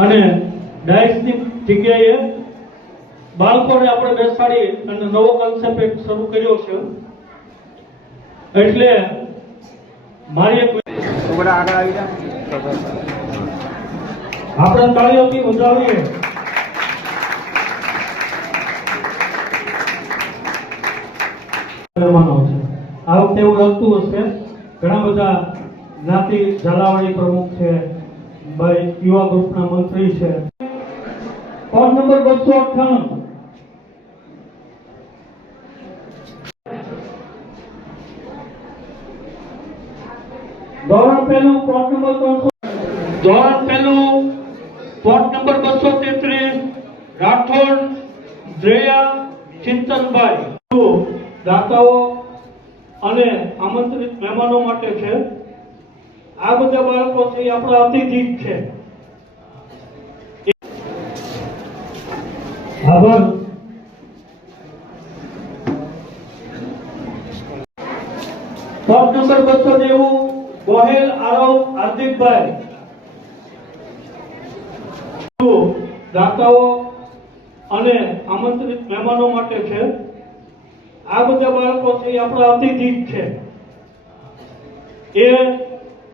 અને ડાયસની જગ્યાએ બાળકોને આપણે બેસાડી અને નવો કન્સેપ્ટ શરૂ કર્યો છે. એટલે મારી આગળ આવી જા, આપણે તાળીઓથી વધાવીએ. આ વખતે એવું લાગતું હશે ઘણા બધા જ્ઞાતિ ઝાલાવાડી પ્રમુખ છે, યુવા ગ્રુપના મંત્રી છે. કોડ નંબર 298 ધોરણ પહેલું કોડ નંબર 233 રાઠોડ દ્રેયા ચિંતનભાઈ. દાતાઓ અને આમંત્રિત મહેમાનો માટે છે. આ બધા બાળકો છે આપણા અતિથિ છે. આભાર. કોડ નંબર 290 ગોહેલ આરવ હાર્દિકભાઈ. દાતાઓ અને આમંત્રિત મહેમાનો માટે છે. આ બધા બાળકો છે આપણા અતિથિ છે. એ